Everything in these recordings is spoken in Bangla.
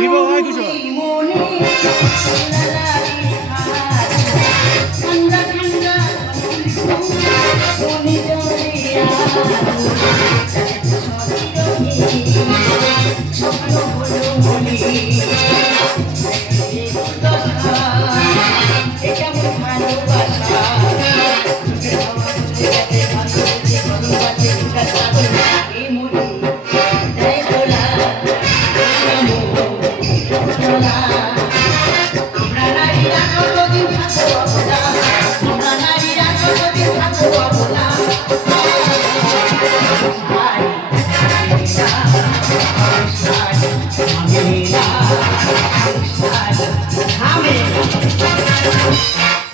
ভিভো হয় 200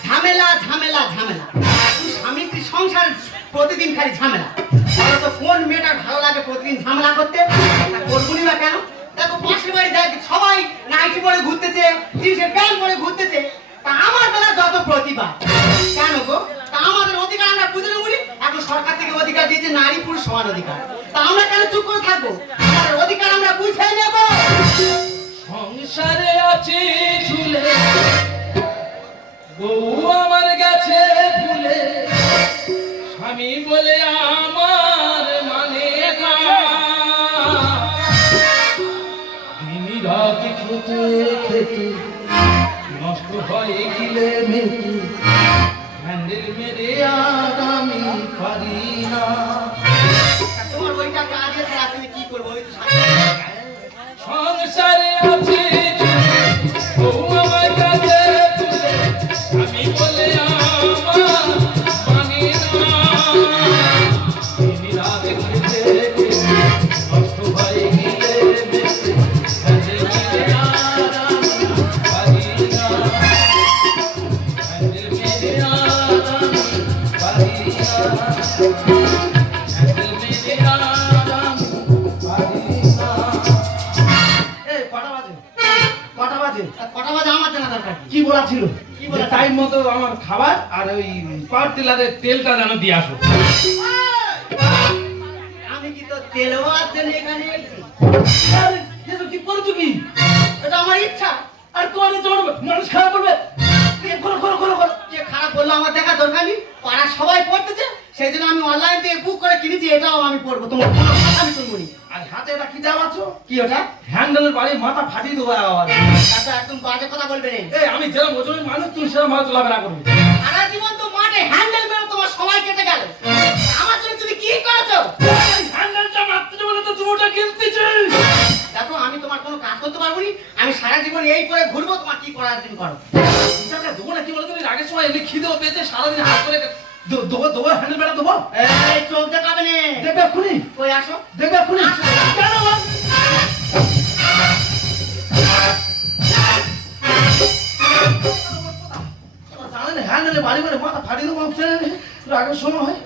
ঝামেলা ঝামেলা ঝামেলা স্বামী সংসার প্রতিদিন খালি ঝামেলা। তো কোন মেয়েটার ভালো লাগে প্রতিদিন ঝামেলা করতে? করবুনি বা কেন? দেখো পাশের বাড়ি যায় সবাই নাইটি পরে ঘুরতেছে, জিন্সের প্যান্ট পরে ঘুরতেছে, তা আমার বেলা যত প্রতিভা কেন গো? তা আমাদের অধিকার আমরা বুঝে নেব বলি। এখন সরকার থেকে অধিকার দিয়েছে নারী পুরুষ সমান অধিকার, তা আমরা কেন চুপ করে থাকবো? আমাদের অধিকার আমরা বুঝে নেব। সংসারে আছি ঝুলে, বউ আমার গেছে ভুলে, স্বামী বলে আমার মানে না। দিন রাত খেতে খেতে নষ্ট হয়ে গেলে মেয়ে, হ্যান্ডেল মেরে আর আমি পারি না। তোমার ওইটা কাজে ছাড়া তুমি কি করবো? ওই তো সংসারে আছি বউ আমার কাছে ভুলে, আমি বলে আমার মানে না। দিন রাত খেতে খেতে নষ্ট হয়ে গেলে মেয়ে, হ্যান্ডেল মেরে আর আমি পারি না। হ্যান্ডেল মেরে আর আমি পারি না। হ্যান্ডেল মেরে আর আমি পারি না। এই কটা বাজে? কটা বাজে? কটা বাজে আমার জানা দরকার। কি বলা ছিল? কি বলা ছিল? টাইম মতো আমার খাবার আর ওই পাওয়ার টিলারের তেলটা যেন দিয়ে আসো। আমি কি তো তেল হওয়ার জন্য এখানে এসেছি? আরে এসব কি করছো কি? এটা আমার ইচ্ছা। আর তোমার তোমার মানুষ খারাপ করবে? করো করো করো করো। যে খারাপ বললো আমার দেখা দরকার নেই, পাড়ার সবাই পড়তেছে, সেই জন্য আমি অনলাইন থেকে বুক করে কিনেছি, এটাও আমি পড়বো। তোমার কোনো কথা আমি শুনবো নি। আর হাতে এটা কি দেওয়া আছো? কি ওটা? হ্যান্ডেলের বাড়ি মাথা ফাটিয়ে দেবো আবার। আচ্ছা একদম বাজে কথা বলবে না। এই আমি যেরকম ওজনের মানুষ তুমি সেরকম ভাবে চলাফেরা করবে। সারা জীবন তো মাঠে হ্যান্ডেল মেরে তোমার সময় কেটে গেল, আমার জন্য তুমি কি করেছো? এই হ্যান্ডেলটা মারতে বলে তো তুমি ওটা কিনতেছিস। দেখো আমি তোমার কোনো কাজ করতে পারবো নি, আমি সারা জীবন এই করে ঘুরবো, তোমার কি করার তুমি করো। হিসাবটা দেবো না কি বলে তুমি আগের সময় এমনি খিদেও পেয়েছে সারাদিন হাত করে দেবো দেবো হ্যান্ডেল বেড়া দেবো। এই চোখ দেখাবে না। দেখবে এক্ষুনি কই আসো। দেখবে এক্ষুনি। আসো। কেন বল? জানেন হ্যান্ডেলে বাড়ি করে মাথা ফাটিয়ে দেবো আগের সময় হয়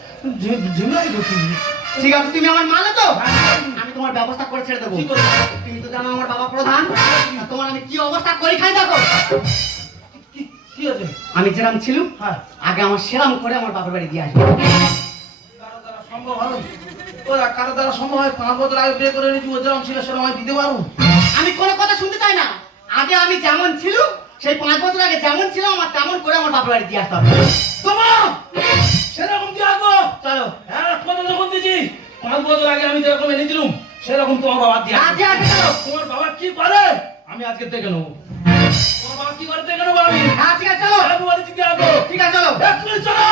ঝিমলাই করছি। ঠিক আছে তুমি আমার মানে তো আমি তোমার ব্যবস্থা করে ছেড়ে দেবো। কি করবো? তুমি তো জানো আমার বাবা প্রধান, তোমার আমি কি অবস্থা করি খাই দেখো। কি আছে? আমি যেরাম ছিলাম হ্যাঁ আগে আমার সেরাম করে আমার বাবার বাড়ি দিয়ে আসবো। কারো দ্বারা সম্ভব হবে? ও কারো দ্বারা সম্ভব হয়? 5 বছর আগে বিয়ে করে নিয়েছি, ও যেরকম ছিল সেরকম আমি দিতে পারবো? আমি কোনো কথা শুনতে চাই না, আগে আমি যেমন ছিলাম সেই 5 বছর আগে যেমন ছিল আমার তেমন করে আমার বাবার বাড়ি দিয়ে আসতে হবে। তোমা সেরকম কি আসবো? চলো। হ্যাঁ কথা যখন দিছি 5 বছর আগে আমি যেরকম এনেছিলাম সেরকম তোমার বাবা দিয়ে না দিয়ে আসবে চলো। তোমার বাবা কি করে আমি আজকে দেখে নেবো। তোমার বাবা কি করে দেখে নেবো আমি। হ্যাঁ ঠিক আছে চলো। আমি বলেছি কি আসবো? ঠিক আছে চলো। এক্ষুনি চলো।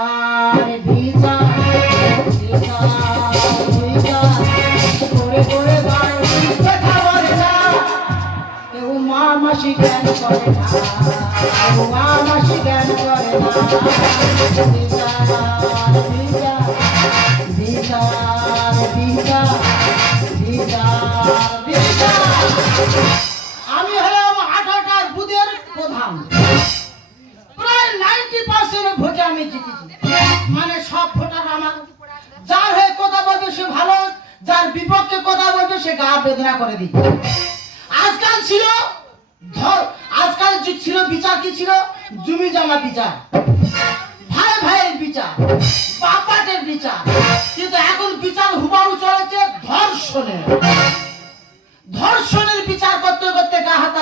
আর ভিজা ভিজা ভিজা করে করে বাড়ি কথা বলে না, কেউ মা মাসি জ্ঞান করে না, কেউ মা মাসি জ্ঞান করে না। ভিজা ভিজা ভিজা ভিজা ভিজা ভিজা। আমি হলাম 18টার বুথের প্রধান, প্রায় 90% ভোটে আমি জিতেছি, মানে সব ভোটার আমার। যার হয়ে কথা বলবে সে ভালো, যার বিপক্ষে কথা বলবে সে গা বেদনা করে দিই। আজকাল ছিল আজকাল যুগ ছিল বিচার কি ছিল? জমি জমা বিচার, ভাই ভাইয়ের বিচার, বাপাটের বিচার, কিন্তু এখন বিচার হুবাহু চলেছে ধর্ষণের।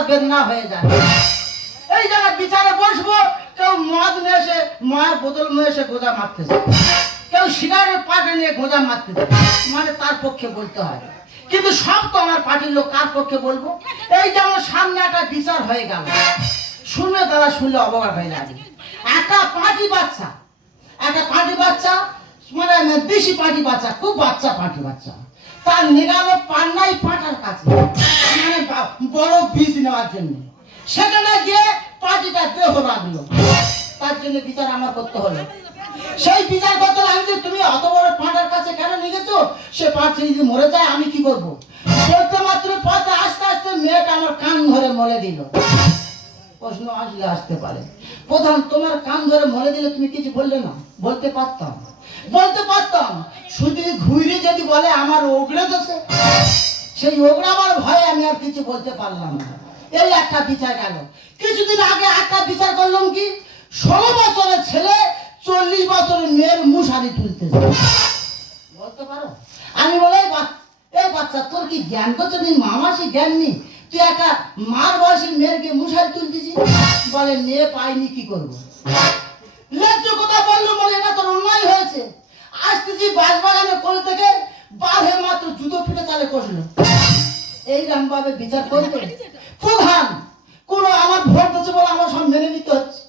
বেদনা হয়ে যায়। এই জায়গায় বিচারে বসবো, কেউ মদ নিয়ে এসে ময়ের বোতল নিয়ে এসে গোজা মারতেছে, কেউ সিগারেট পাটে নিয়ে গোজা মারতেছে, মানে তার পক্ষে বলতে হয়। কিন্তু সব তো আমার পার্টির লোক, কার পক্ষে বলবো? এই যেমন সামনে একটা বিচার হয়ে গেল, শুনলে তারা শুনলে অবগত হয়ে যাবে। একটা পার্টি বাচ্চা মানে বেশি পার্টি বাচ্চা, খুব বাচ্চা পার্টি বাচ্চা, তার নিগালো পান্নাই পাটার কাছে, মানে বড় বীজ নেওয়ার জন্য। সেখানে গিয়ে পার্টিটা দেহ লাগলো, তার জন্য বিচার আমার করতে হলো। সেই বিচার করতে লাগছে, তুমি অত বড় পাঁটার কাছে কেন নিয়ে গেছো? সে পাঁচে যদি মরে যায় আমি কি করবো? বলতে মাত্র পথে আস্তে আস্তে মেয়েটা আমার কান ধরে মরে দিল। প্রশ্ন আসলে আসতে পারে, প্রধান তোমার কান ধরে মরে দিলে তুমি কিছু বললে না? বলতে পারতাম, শুধু ঘুরে যদি বলে আমার ওগড়ে দোষে, সেই ওগড়ে আমার ভয়ে আমি আর কিছু বলতে পারলাম না। এই একটা বিচার গেল। কিছুদিন আগে একটা বিচার করলাম কি, 16 বছরের ছেলে 40 বছরের মেয়ের মুশারি তুলতেছে। বলতে পারো? আমি বলে এই বাচ্চা তোর কি জ্ঞান করছো? নি মামাসি জ্ঞান নেই, তুই একটা মার বয়সী মেয়েকে মুশারি তুলতেছি? বলে মেয়ে পাইনি কি করবো? ন্যায্য কথা বললো, বলে এটা তোর অন্যায় হয়েছে। আসতেছি বাঁশবাগানে কোল থেকে বাঁধে মাত্র জুতো ফিটে চালে কষলো। এইরকম ভাবে বিচার করবে প্রধান? কোন আমার ভোট দিচ্ছে বলে আমার সব মেনে নিতে হচ্ছে,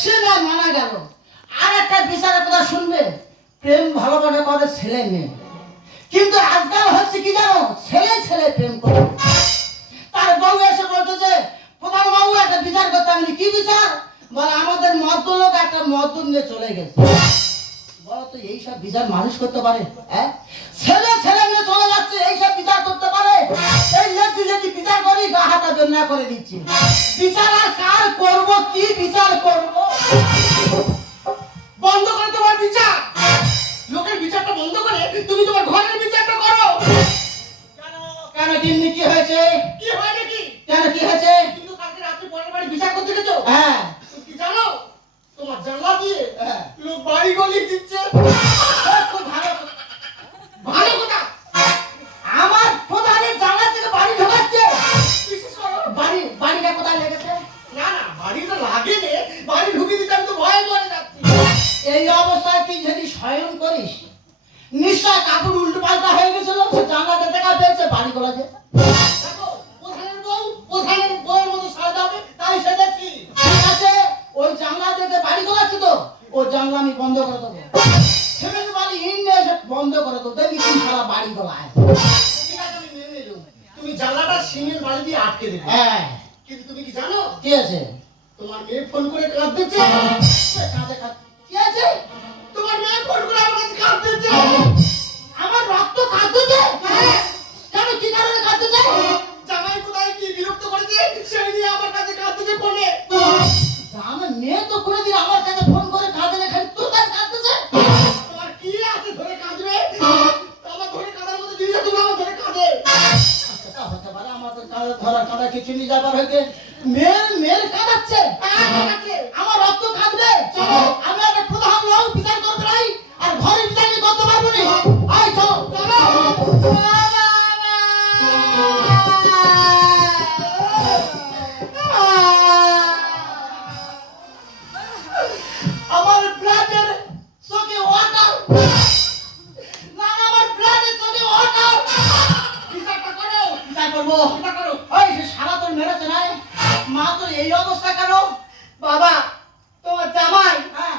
সে না মানা গেল। আর একটা বিচারের কথা শুনবে, প্রেম ভালোবাসা করে ছেলে মেয়ে, কিন্তু আজকাল হচ্ছে কি জানো, ছেলে প্রেম করে। তার বউ এসে বলতেছে, প্রধান বাবু একটা বিচার করতে। আমি কি বিচার? বলে আমাদের মদ্য লোক একটা মদ্য নিয়ে চলে গেছে। বলো তো এইসব বিচার মানুষ করতে পারে? ছেলে নিয়ে চলে যাচ্ছে, এইসব বিচার করতে পারে? এই যদি বিচার করি গা হাতা জন্য করে দিচ্ছি। বিচার আর কার করব? কি বিচার করব? বন্ধ করে তোমার বিচার, লোকের বিচারটা বন্ধ করে তুমি তোমার ঘরের বিচারটা করো। কেন দিননি কি হয়েছে? কি হয় নাকি? কেন কি হয়েছে? কিন্তু কালকে রাত্রে পরের বাড়ি বিচার করতে গেছো, হ্যাঁ কি জানো? তোমার জানলা দিয়ে হ্যাঁ। লোক বাড়ি গলি দিচ্ছে। খুব ভালো ভালো কথা। আমার প্রধানের জানলা থেকে বাড়ি ঢোকাচ্ছে। বিশেষ করো বাড়িটা কোথায় লেগেছে? না বাড়িটা লাগে নে, বাড়ি ঢুকে দিতে আমি তো ভয়ে মরে যাচ্ছি। এই অবস্থায় তুই যদি শয়ন করিস, নিশ্চয় কাপড় উল্টো পাল্টা হয়ে গেছিল, সে জানলাতে দেখা পেয়েছে বাড়ি গলা যে। দেখো প্রধানের বউয়ের মতো সাজা হবে, তাই সেজেছি। ঠিক আছে, ওই জানলা থেকে বাড়ি গলাচ্ছে তো, ও জানলা আমি বন্ধ করে দেবো। সেখানে বাড়ি ইন্ডে এসে বন্ধ করে দেবো, দেখবি কোন সারা বাড়ি গলায়। ঠিক আছে, আমি মেনে নিলাম। তুমি জানলাটা সিমের বাড়ি দিয়ে আটকে দেবে। হ্যাঁ, কিন্তু তুমি কি জানো, কি আছে? তোমার মেয়ে ফোন করে কাঁদতেছে। কাঁদে কি আছে? তোমার মেয়ে ফোন করে আমার কাছে কাঁদতেছে। আমার রক্ত কাঁদতেছে? কেন, কি কারণে কাঁদতেছে? জামাই কোথায় কি বিরক্ত করেছে সেই নিয়ে আমার কাছে কাঁদতেছে ফোনে। আমার মেয়ে তো কোনোদিন আমার কাছে ফোন করে কাঁদে না, খালি তোর কাছে কাঁদতেছে। তোমার কি আছে ধরে কাঁদবে? আমার ধরে কাঁদার মতো জিনিস তুমি আমার ধরে কাঁদে। সেটা হতে পারে, আমাদের ধরা কিছু নিয়ে যাবার হইতে মেয়ের কাঁদাচ্ছে। আমার রক্ত কাঁদবে। চলো, আমি একটা প্রধান লোক বিচার করতে পারি, আর ঘরে বিচার নিয়ে করতে পারবো না। আয় চলো আমার ব্লাডের চোখে ওয়াটার, না আমার ব্লাডের চোখে ওয়াটার। বিচারটা করো। বিচার করবো। বিচার করো। ওই সে সারা তোর মেরেছে না? মা তোর এই অবস্থা কেন? বাবা, তোমার জামাই হ্যাঁ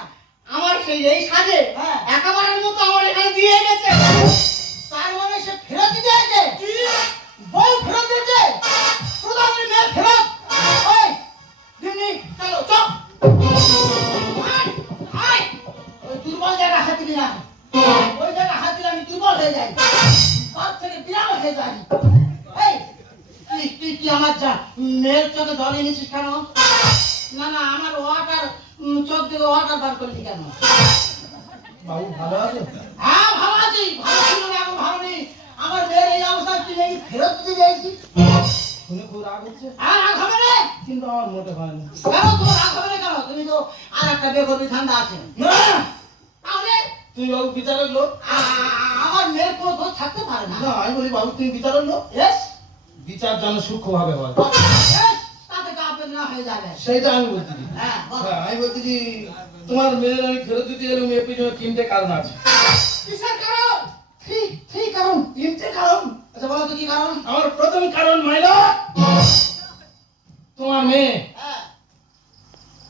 আমার সেই এই সাজে হ্যাঁ। একেবারের মতো আমার এখানে দিয়ে গেছে। তার মানে সে ফেরত দিতে আছে? কি? বউ ফেরত দিয়েছে? প্রধানের মেয়ে ফেরত? ওই দিনি চলো চপ। আয়, আয়। ওই দুর্বল জায়গা হাত দিবি না, ওই জায়গা হাত দিলে আমি দুর্বল হয়ে যাই, তার থেকে বিরাম হয়ে যাই। এই তুই আমার মেয়ের চোখে জল এনেছিস কেন? না আমার ওয়াটার চোখ থেকে ওয়াটার বার করলি কেন? বাবু ভালো আছে? হ্যাঁ ভালো আছি, ভালো ছিল না, এখন ভালো নেই। আমার মেয়ের এই অবস্থায় তুই নাকি ফেরত দিতে চাইছিস? শুনে খুব রাগ হচ্ছে, হ্যাঁ রাগ হবে না? কিন্তু আমার মোটে হয় না। কেন তোমার রাগ হবে না কেন? তুমি তো আর একটা বেগরবি ঠান্ডা আছে। না, তাহলে তুই বাবু বিচারের লোক। আমার মেয়ের কোনো দোষ থাকতে পারে না। না, আমি বলি বাবু তুমি বিচারের লোক, Yes? বিচার যেন সূক্ষ্মভাবে হয়। Yes? না হয়ে যাবে। সেইটা আমি বলছি। হ্যাঁ, বলো। হ্যাঁ, আমি বলছি যে তোমার মেয়ের আমি ফেরত দিতে গেলাম এর পিছনে তিনটে কারণ আছে। কিসের কারণ? ঠিক কারণ। তিনটে কারণ। আচ্ছা বলো তো কি কারণ? আমার প্রথম কারণ মাইলা, তোমার মেয়ে হ্যাঁ।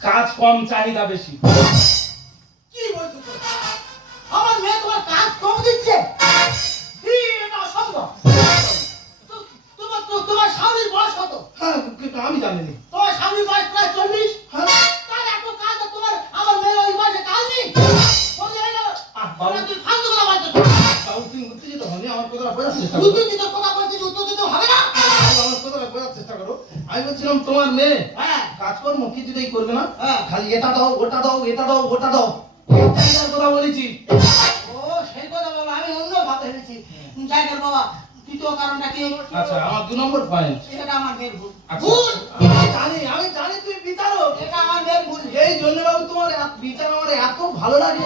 কাজ কম চাহিদা বেশি। কি বলছো তো? আমার মেয়ে তোমার কাজ কম দিচ্ছে? এটা অসম্ভব। তোমার স্বামীর বয়স কত? হ্যাঁ, কিন্তু আমি জানিনি। তোমার স্বামীর বয়স প্রায় 40। হ্যাঁ, তার এত কাজ আর তোমার আমার মেয়ের ওই বয়সে কাজ নেই? বলি এই না, বাবু, তুই ফালতু কথা বলছিস। বাবু তুমি উত্তেজিত হওনি, আমার কথাটা বোঝার চেষ্টা করো। তুই তোর কথা বলছিস, উত্তর দিতে হবে না? বাবু, আমার কথাটা বোঝার চেষ্টা করো। আমি বলছিলাম তোমার মেয়ে হ্যাঁ। কাজকর্ম কিছুতেই করবে না, হ্যাঁ। খালি এটা দাও ওটা দাও এটা দাও ওটা দাও, এই চাহিদার কথা বলেছি। ও সেই কথা বলো, আমি অন্য ভাবে ভেবেছি। যাই কর বাবা, দ্বিতীয় কারণটা কি? আচ্ছা, আমার 2 নম্বর পয়েন্ট। এটা আমার মেয়ের ভুল। আচ্ছা, ভুল। আমি জানি তুমি বিচারক। এটা আমার মেয়ের ভুল। এই জন্য বাবু তোমার বিচার আমার এত ভালো লাগে।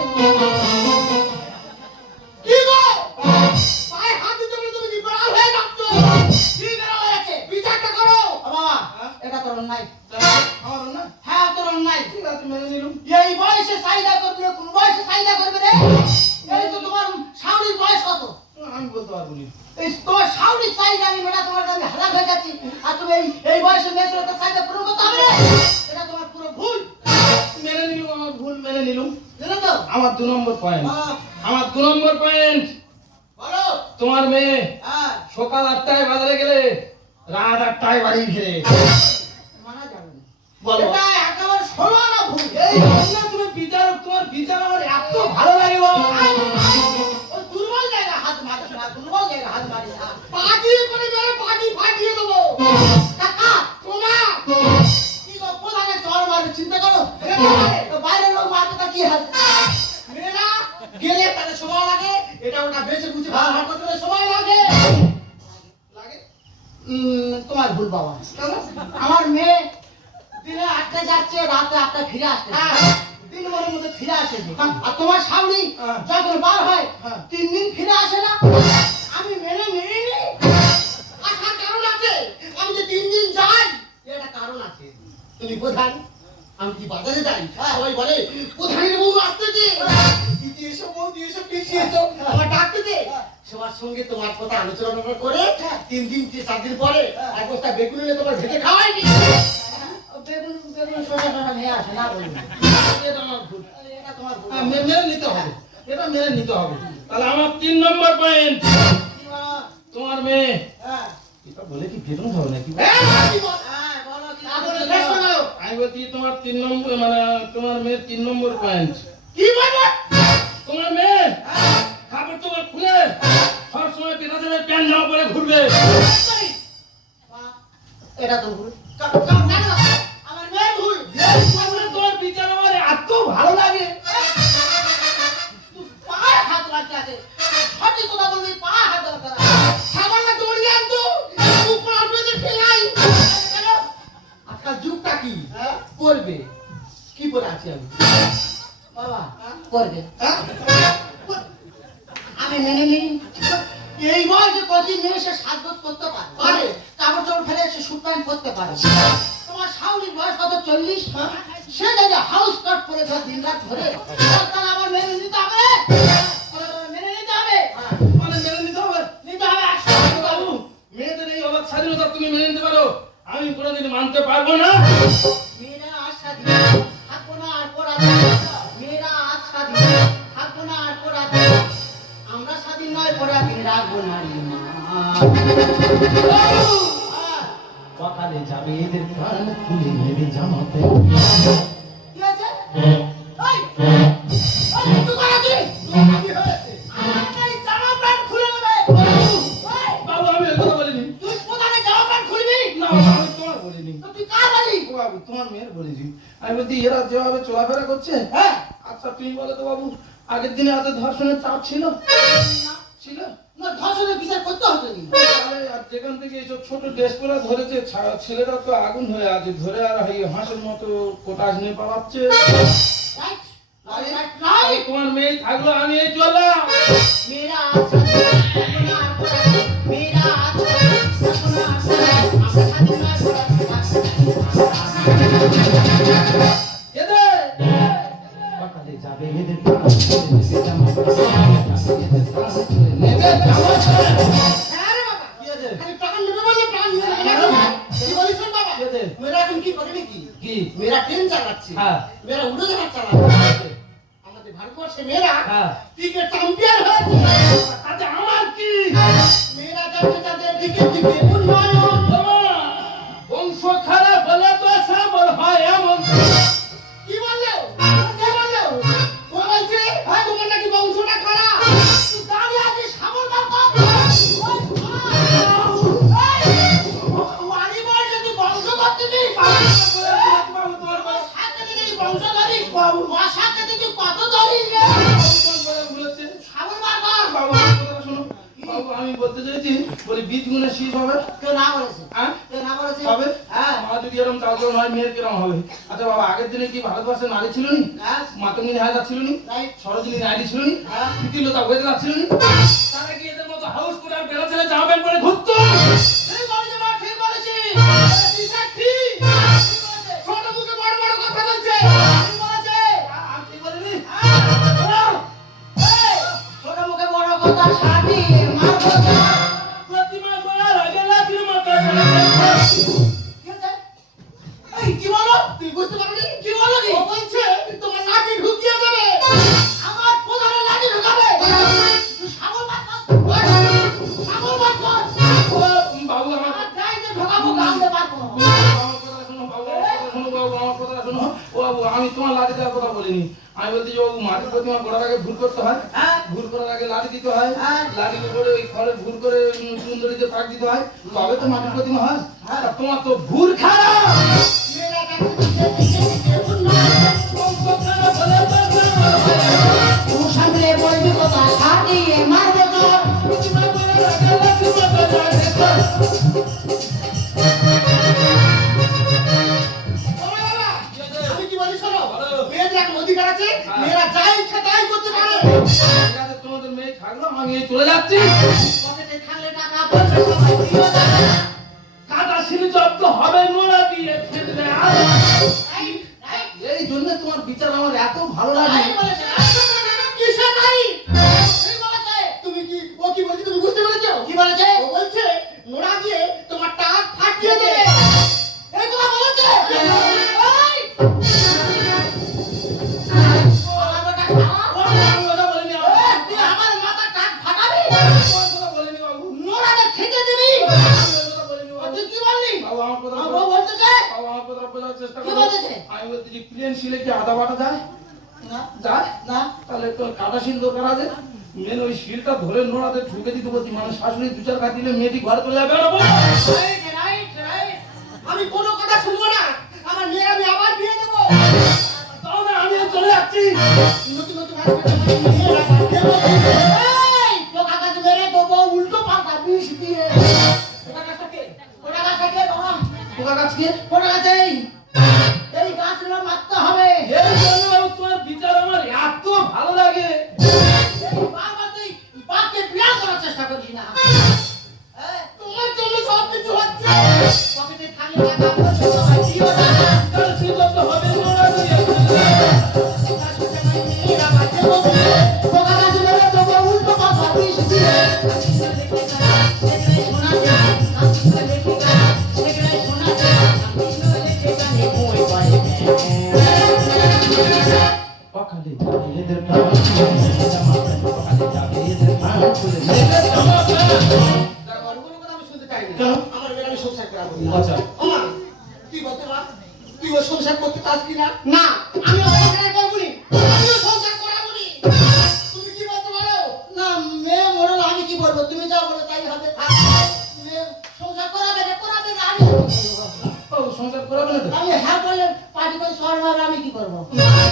কি গো? পায়ে হাত দিতে বলে তুমি কি বেড়াল হয়ে যাচ্ছ? কি বেড়া হয়েছে? বিচারটা করো। ও বাবা, হ্যাঁ? এটা তোর অন্যায়। আমার না, হ্যাঁ, তোর অন্যায়। ঠিক আছে মেনে নিলাম। এই বয়সে চাহিদা করবে না, কোন বয়সে চাহিদা করবে রে? এই তো তোমার স্বামীর বয়স কত? আমি বলতে পারবো না। এই তোমার স্বামীর চাহিদা আমি বেটা তোমার কাছে হালাক হয়ে যাচ্ছি, আর তুমি এই বয়সে মেয়েদের একটা চাহিদা পূরণ করতে হবে রে? এটা তোমার পুরো ভুল। মেনে নিলাম, আমার ভুল মেনে নিলাম। বুঝলে তো? আমার 2 নম্বর পয়েন্ট। হ্যাঁ, আমার 2 নম্বর পয়েন্ট, বলো। তোমার মেয়ে হ্যাঁ, সকাল 8টায় বাজারে গেলে রাত 8টায় বাড়ি ফিরে। মানা যাবে না। বলো। এটা একেবারে ষোলো আনা ভুল। এই জন্য তুমি বিচারক, তোমার বিচার আমার এত ভালো লাগে বাবা। ওই দুর্বল জায়গা হাত মারিস না, দুর্বল জায়গা হাত মারিস না। পাটি করে মেরে পাটি ফাটিয়ে দেবো। কাকা, তোমার কি গো, কোথায় চড় মারবে চিন্তা করো। তো বাইরের লোক মারবে তা কি হবে? মেয়েরা গেলে তাদের সময় লাগে, এটা ওটা বেঁচে বুঝে ভালো করতে হলে সময় লাগে। লাগে? তোমার ভুল বাবা। কেন? আমার মেয়ে দিনে 8টায় যাচ্ছে, রাতে 8টায় ফিরে আসছে। হ্যাঁ। 3 দিনের মধ্যে ফিরে আসে। আর তোমার স্বামী হ্যাঁ। যখন বার হয় হ্যাঁ। 3 দিন ফিরে আসে না। আমি মেনে নিইনি। আসার কারণ আছে। আমি যে 3 দিন যাই, এটা কারণ আছে। তুমি প্রধান, আমি কি বাজারে যাই, সবাই বলে প্রধানের বউ আসতেছে। দিদি এসো, বৌদি এসো, পিসি এসো, আমার ডাকতেছে। সবার সঙ্গে তোমার কথা আলোচনা করে 3 দিন 4 দিন পরে এক বস্তা বেগুন এনে তোমার ভেজে খাওয়াইনি। বেগুন শোনা নিয়ে আসে না বলুন। এটা আমার ভুল। এটা তোমার ভুল। হ্যাঁ, মেনে নিতে হবে, এটা মেনে নিতে হবে। তাহলে আমার 3 নম্বর পয়েন্ট, কি বাবা? তোমার মেয়ে হ্যাঁ, এটা বলে কি বেতন হবে নাকি? হ্যাঁ, কি বল? হ্যাঁ, বলো কি তারপরে বলছো? বেশ শোনো। আমি বলছি তোমার 3 নম্বর মানে তোমার মেয়ের 3 নম্বর পয়েন্ট, কি বলবো? তোমার মেয়ে কাপড় চোপড় খুলে সবসময় পেটাতে প্যান্ট জামা পরে ঘুরবে। এটা তো ভুল। না, না, আমার মেয়ের ভুল। এই জন্য তোমার বিচার আমার এত ভালো লাগে। তুই পায়ে হাত রাখতে আছে। সঠিক কথা বলবি, পায়ে হাত দরকার। সামান্য দড়ি আনতো, উপর পেতে ফেলাই। আজকাল যুগটা কি? হ্যাঁ? করবে কি বলে আছি আমি? বাবা, করবে। হ্যাঁ? আমি মেনে নিই। এই বয়সে কঠিন মেয়ে সে সাজগোজ করতে পারে। পারে। কাপড় চোপড় ফেলে সে স্যুট প্যান্ট পরতে পারে। তোমার স্বামীর বয়স কত? 40। সে যদি হাউস কাট করে ধর দিন রাত ধরে, তাহলে আমার মেনে নিতে হবে। মেনে নিতে হবে। মানে মেনে নিতে হবে। নিতে হবে 100%। বাবু, মেয়েদের এই অবাধ স্বাধীনতা তুমি মেনে নিতে পারো, আমি কোনোদিন মানতে পারবো না। মেয়েরা আজ স্বাধীন, থাকবো না আর পরাধীন। মেয়েরা আজ স্বাধীন, থাকবো না আর পরাধীন। আমরা স্বাধীন নয়, পরাধীন রাখবো নারী মা। সকালে যাবে এদের প্রাণ খুলে নেবে জামাতে। কি আছে? এই! এই, তুই করা কি? কি হয়েছে? আমার এই জামা প্যান্ট খুলে নেবে। এই, বাবু, আমি এই কথা বলিনি। তুই প্রধানের জামা প্যান্ট খুলবি? না বাবু, আমি তোমার বলিনি। তো তুই কার বলি? ও বাবু, তোমার মেয়ের বলেছি। আমি বলছি এরা যেভাবে চলাফেরা করছে, হ্যাঁ? আচ্ছা তুমি বলো তো বাবু, আগের দিনে এত ধর্ষণের চাপ ছিল? ছিল? না, ধর্ষণের বিচার করতে হতো নি। আরে, আর যেখান থেকে এইসব ছোট ড্রেস পরা ধরেছে, ছেলেরা তো আগুন হয়ে আছে, ধরে আর এই হাঁসের মতো কোটাজ নিয়ে পালাচ্ছে। রাইট? রাইট, আর রাইট। তোমার মেয়ে থাকলো, আমি এই চললাম। মেয়েরা আজ স্বাধীন, থাকবো না আর পরাধীন। মেয়েরা আজ স্বাধীন, থাকবো না আর পরাধীন। আমরা স্বাধীন নয়, পরাধীন রাখবো নারী মা। এদের সকালে যাবে এদের প্রাণ চলে নেবে জামা এদের প্রাণ চলে নেবে জামা হ্যাঁ রে বাবা কি আছে? খালি প্রাণ নেবে বলে প্রাণ নিয়ে নেবে না। কি বলিস শোন বাবা কি আছে? মেয়েরা এখন কি করে নাকি কি মেয়েরা ট্রেন চালাচ্ছে হ্যাঁ মেয়েরা উড়োজাহাজ চালাচ্ছে আমাদের ভারতবর্ষে মেয়েরা হ্যাঁ ক্রিকেট চ্যাম্পিয়ন হয়েছে তাতে আমার কি মেয়েরা যাচ্ছে তাদের দিকে দিকে উন্নয়ন বংশ খারাপ হলে তো সবল হয় এমন কি বললো কে বললো ও বলছে হ্যাঁ তোমার নাকি বংশটা খারাপ তুই দাঁড়িয়ে আছিস সামর বাবা ওয়ানি বল যদি বংশ করতেছিস বাবু তোমার বাবা সাথে যদি বংশ ধরিস বাবু সাথে যদি কত ধরিস রে বলেছে সামর বাবা বাবু আমার কথাটা শোনো বাবু আমি বলতে চাইছি বলি বীজ গুণে শীষ হবে কেউ না বলেছে হ্যাঁ কেউ না বলেছে হবে হ্যাঁ মা যদি এরকম চালচলন হয় মেয়ের কিরম হবে আচ্ছা বাবা আগের দিনে কি ভারতবর্ষে নারী ছিল নি হ্যাঁ মাতঙ্গিনী হায়দার ছিল নি রাইট সরোজিনী নাইডু ছিল নি হ্যাঁ প্রীতিলতা ওয়েদার ছিল নি তারা কি এদের মতো হাউস করে আর বেলা ছেলে জামা প্যান্ট পরে ঘুরতো ঠিক বলেছে মা ঠিক বলেছি ঠিক ঠিক ছোট মুখে বড় বড় কথা বলছে ঠিক বলেছে আমি ঠিক বলিনি ছোট মুখে বড় কথা সাথী মারবো না প্রতিমা করার আগে লাঠির মতো কি হচ্ছে এই কি বলো তুই বুঝতে পারলি কি বলো কি ও বলছে তোমার লাঠি ঢুকিয়ে দেবে আমার প্রধানের লাঠি ঢুকাবে তুই সাগর মাছ সাগর মাছ বাবু আমার আর যাইতে ঢোকাবো গামলে পারবো আমার কথা শোনো বাবু আমার কথা শোনো ও বাবু আমি তোমার লাঠি দেওয়ার কথা বলিনি আমি বলছি যে বাবু মাটির প্রতিমা করার আগে ভুল করতে হয় হ্যাঁ ভুল করার আগে লাঠি দিতে হয় হ্যাঁ। লাঠির উপরে ওই খড়ে ভুল করে সুন্দরীতে পাক দিতে হয় তবে তো মাটির প্রতিমা হয় হ্যাঁ। আর তোমার তো ভুল খারাপ মেয়েরা যাচ্ছে দিকে দিকে উন্নয়ন বংশ খারাপ হলে তো সবল হয় এমন। তোর সামনে বলবি কথা সাথী মারবো তোর প্রতিমা করার আগে লাঠির মতো লাগে তোর। আমি কি বলি শোনো বলো। মেয়েদের একটা অধিকার আছে হ্যাঁ। মেয়েরা যা ইচ্ছা তাই করতে পারে ঠিক আছে, তোমাদের মেয়ে থাকলো আমি এই চলে যাচ্ছি পকেটে থাকলে টাকা পয়সা সবাই দিও না কাটা শিল জব্দ হবে নোড়া দিয়ে ফেললে আর রাইট রাইট এই জন্য তোমার বিচার আমার এত ভালো লাগে রাইট বলেছে কিসের নাই এই বলেছে তুমি কি ও কি বলছে তুমি বুঝতে পেরেছো কি বলেছে ও বলছে নোড়া দিয়ে তোমার টাক ফাটিয়ে দেবে এই কথা বলেছে এই আমার কথা আমি কথা বলিনি তুই আমার মাথা টাক ফাটাবি কথা বলিনি বাবু নোড়াতে ঠেকে দিবি আমি কথা বলিনি বাবু তুই কি বললি বাবু আমার কথা ও বলতেছে বাবু আমার কথা বোঝার চেষ্টা কি করো বলতেছে? আমি বলছি যে প্লেন শিলে কি আদা বাটা যায় না যায় না তাহলে তো কাটা শিল দরকার আছে মেন ওই শিলটা ধরে নোড়াতে ঠুকে দিতে বলছি মানে শাশুড়ি দু চার কাজ দিলে মেয়েটি ঘরে চলে যাবে বেরোবো রাইট রাইট রাইট আমি কোনো কথা শুনবো না আমার মেয়ের আমি আবার বিয়ে দেবো তাহলে আমি চলে যাচ্ছি নতুন নতুন আসবে মেয়ের আবার দেবো এই পোকা কাজ মেরে দেবো উল্টো পাল্টা বিষ দিয়ে পোকা গাছটাকে বাবা পোকা গাছকে পোকা গাছ এই গাছগুলো মারতে হবে এই জন্য বাবু তোমার বিচার আমার এত ভালো লাগে এই বাবা তুই বাপকে বিয়ে করার চেষ্টা করিস না তোমার জন্য সব কিছু হচ্ছে পকেটে থাকলে টাকা পয়সা সবাই দিও না কাল শিল জব্দ হবে নোড়া দিয়ে ফেললে সকালে যাবে এদের প্রাণ চলে নেবে জামা প্যান্ট সকালে যাবে এদের প্রাণ চলে নেবে জামা প্যান্ট কেন? আচ্ছা তুই বলতে পার তুই ও সংসার করতে চাস কিনা না আমি ও সংসার করবো নি আমিও সংসার করাবো নি তুমি কি বলতে পারো না মেয়ে মরল আমি কি বলবো তুমি যা বলো তাই হবে থাক মেয়ে সংসার করাবে না আমি বাবু সংসার করাবে না তো আমি হ্যাঁ বললে পার্টি করে শহর মারবে আমি কি করবো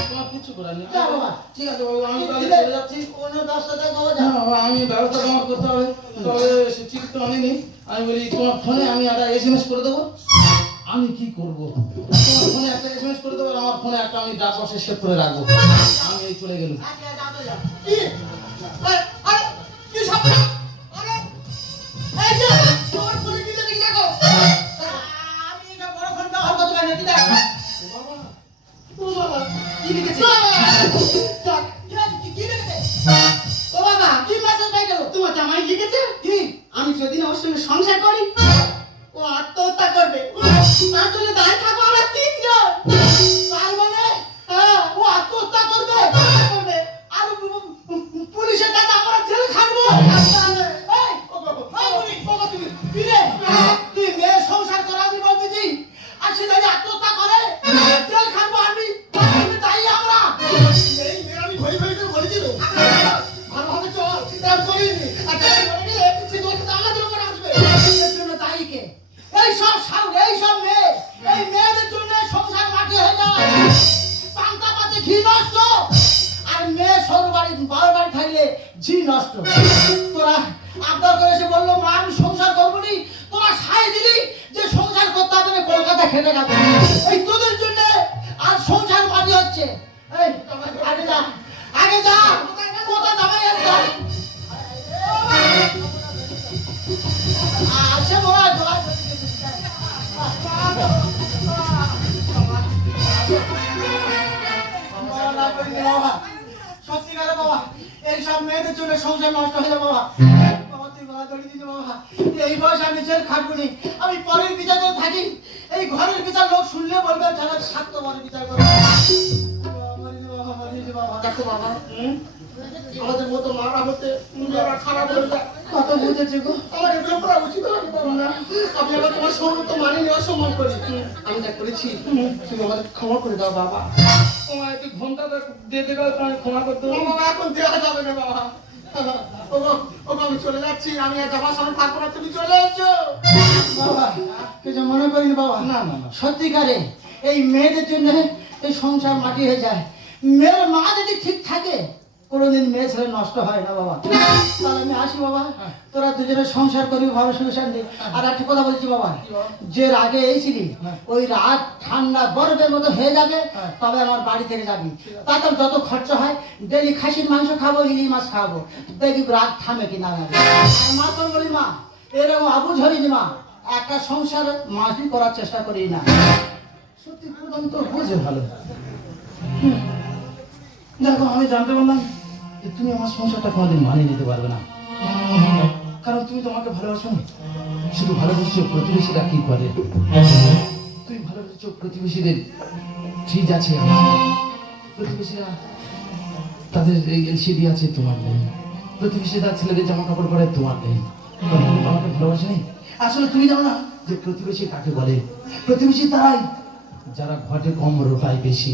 তোমার কিছু করার নেই যা বাবা। ঠিক আছে বাবু আমি তাহলে চলে যাচ্ছি অন্য ব্যবস্থাতে যাবো যা না, বাবা, আমি ব্যবস্থা তোমার করতে হবে তবে সে চিঠি তো আনিনি আমি বলি তোমার ফোনে আমি একটা এসএমএস করে দেবো আমি কি করব তোমার ফোনে একটা এসএমএস করে দেবো আর আমার ফোনে একটা আমি ডাক বক্সে সেভ করে রাখবো আমি এই চলে গেলাম আচ্ছা যাও তো যাও কি আরে আরে কি সব আরে এই যে তোর পুলিশ দিতে দেখি দেখো আমি এটা বড় ফোন ব্যবহার করতে পারি না কি দেখো সঙ্গে সংসার করি ও আত্মহত্যা করবে, তার জন্য দায় থাকবো আমরা তিনজন। তার মানে ও আত্মহত্যা করবে আর পুলিশের কাছে আমরা জেল খাটবো। এই, তুমি ফিরে তুই মেয়ের সংসার করা আমি বলতেছি, আর সে যদি আত্মহত্যা করে জেল খাটবো আমি, তাই আমরা এই মেয়ে আমি ভয় ভয় করে বলেছিল ভালোভাবে চল এরকম করিনি, আর তাই বলে গেলে সে তোর সাথে আমাদের উপরে আসবে। এর জন্য দায়ী কে? এই সব মেয়ে, এই মেয়েদের জন্য সংসার মাটি হয়ে যায়, পান্তা পাতে ঘি নষ্ট, আর মেয়ে সরু বাড়ি বারো বাড়ি থাকলে ঝি নষ্ট। তোরা আবদার করে এসে বললো মা আমি সংসার করবো নি, তোরা সাই দিলি যে সংসার করতে হবে না, কলকাতা খেটে খাবে। এই তোদের জন্য আর সংসার মাটি হচ্ছে। এই আগে যা, আগে যা, কোথা যাবে আসে বলা সত্যিকারে বাবা, এইসব মেয়েদের জন্য সংসার নষ্ট হয়ে যাবে বাবা। বাবা তুই গলা জড়িয়ে দিলি বাবা, এই বয়স আমি জেল খাটবো, আমি পরের বিচার করে থাকি, এই ঘরের বিচার লোক শুনলে বলবে যারা থাকতো পরের বিচার করে। দেখো বাবা, আমাদের মতো মারা হতে মেয়েরা খারাপ হয়ে যায়। কত বুঝেছে গো, আমার এগুলো করা উচিত লাগে বাবা না। আমি আবার তোমার সৌরভ তো মানিনি, অসম্মান করি। আমি যা করেছি তুমি আমাদের ক্ষমা করে দাও বাবা। তোমায় একটু ঘন্টাটা দিয়ে দেবে, তোমায় ক্ষমা করতে ও হবে। বাবা এখন দেওয়া যাবে না বাবা। ওগো আমি চলে যাচ্ছি, আমি আর যাবার সময় থাকবো না, তুমি চলে এসো বাবা কিছু মনে করিনি বাবা। না না না, সত্যিকারে এই মেয়েদের জন্য এই সংসার মাটি হয়ে যায়। মেয়ের মা যদি ঠিক থাকে কোনোদিন মেয়ে ছেলে নষ্ট হয় না বাবা। তাহলে আমি আসি বাবা, তোরা দুজনে সংসার করবি ভালো সংসার নেই। আর একটা কথা বলছি বাবা, যে রাগে এইছিলি ওই রাগ ঠান্ডা বরফের মতো হয়ে যাবে, তবে আমার বাড়ি থেকে যাবি। তাতে যত খরচা হয় ডেলি খাসির মাংস খাবো, ইলিশ মাছ খাবো, দেখবি রাগ থামে কিনা। আর মা তোর বলি মা এরকম আবু ঝরিনি মা, একটা সংসার মাসি করার চেষ্টা করি না। সত্যি প্রধান তো বোঝে ভালো। দেখো আমি জানতে পারলাম যে তুমি আমার সংসারটা কোনোদিন মানিয়ে নিতে পারবে না, কারণ তুমি তোমাকে ভালোবাসো না, শুধু ভালোবাসছো প্রতিবেশীরা কি করে। তুমি ভালোবাসছো প্রতিবেশীদের ফ্রিজ আছে, প্রতিবেশীরা তাদের এলসিডি আছে, তোমার নেই। প্রতিবেশীরা ছেলেদের জামা কাপড় পরে, তোমার নেই। তুমি আমাকে ভালোবাসে নেই। আসলে তুমি জানো না যে প্রতিবেশী কাকে বলে। প্রতিবেশী তারাই যারা ঘটে কম রোটায় বেশি।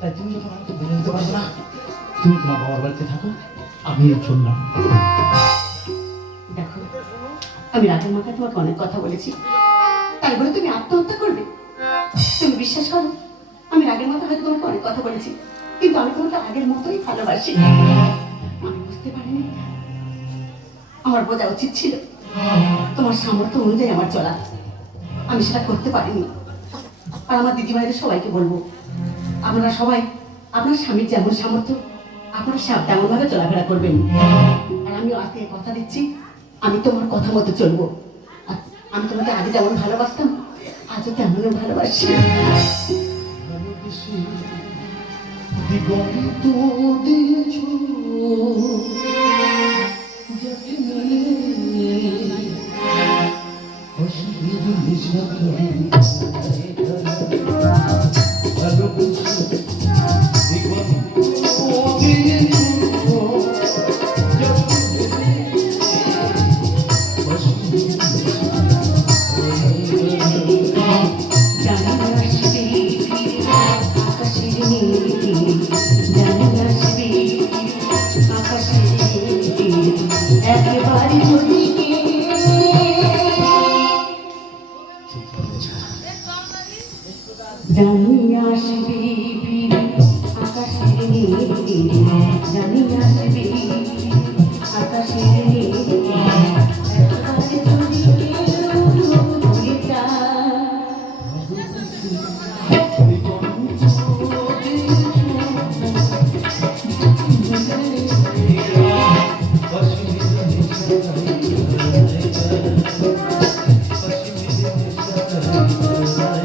তাই তুমি যখন আমাকে মেনে নিতে পারবে না, তুমি তোমার বাবার বাড়িতে থাকো, আমি চললাম। দেখো আমি রাতের মাথায় তোমাকে অনেক কথা বলেছি, তাই বলে তুমি আত্মহত্যা করবে? তুমি বিশ্বাস করো আমি রাগের মাথায় হয়তো তোমাকে অনেক কথা বলেছি, কিন্তু আমি তোমাকে আগের মতোই ভালোবাসি। আমি বুঝতে পারিনি, আমার বোঝা উচিত ছিল তোমার সামর্থ্য অনুযায়ী আমার চলা, আমি সেটা করতে পারিনি। আর আমার দিদিভাইদের সবাইকে বলবো, আপনারা সবাই আপনার স্বামীর যেমন সামর্থ্য আপনারা তেমন ভাবে চলাফেরা করবেন। আর আমি আজ থেকে কথা দিচ্ছি, আমি তোমার কথা মতো চলবো। আর আমি তোমাকে আগে যেমন ভালোবাসতাম আজও তেমনও ভালোবাসি। দিগন্ত দিয়েছো যাকে মেলে অসুবিধা নিশাকে ভালোবেসে দিগন্ত দিয়েছো যাকে মেলে অসুবিধা একেবারে যদি জানি আসবে আকাশের নীল, জানি আসবে আকাশের নীল, একেবারে যদি ভুলে যায়। Thank you.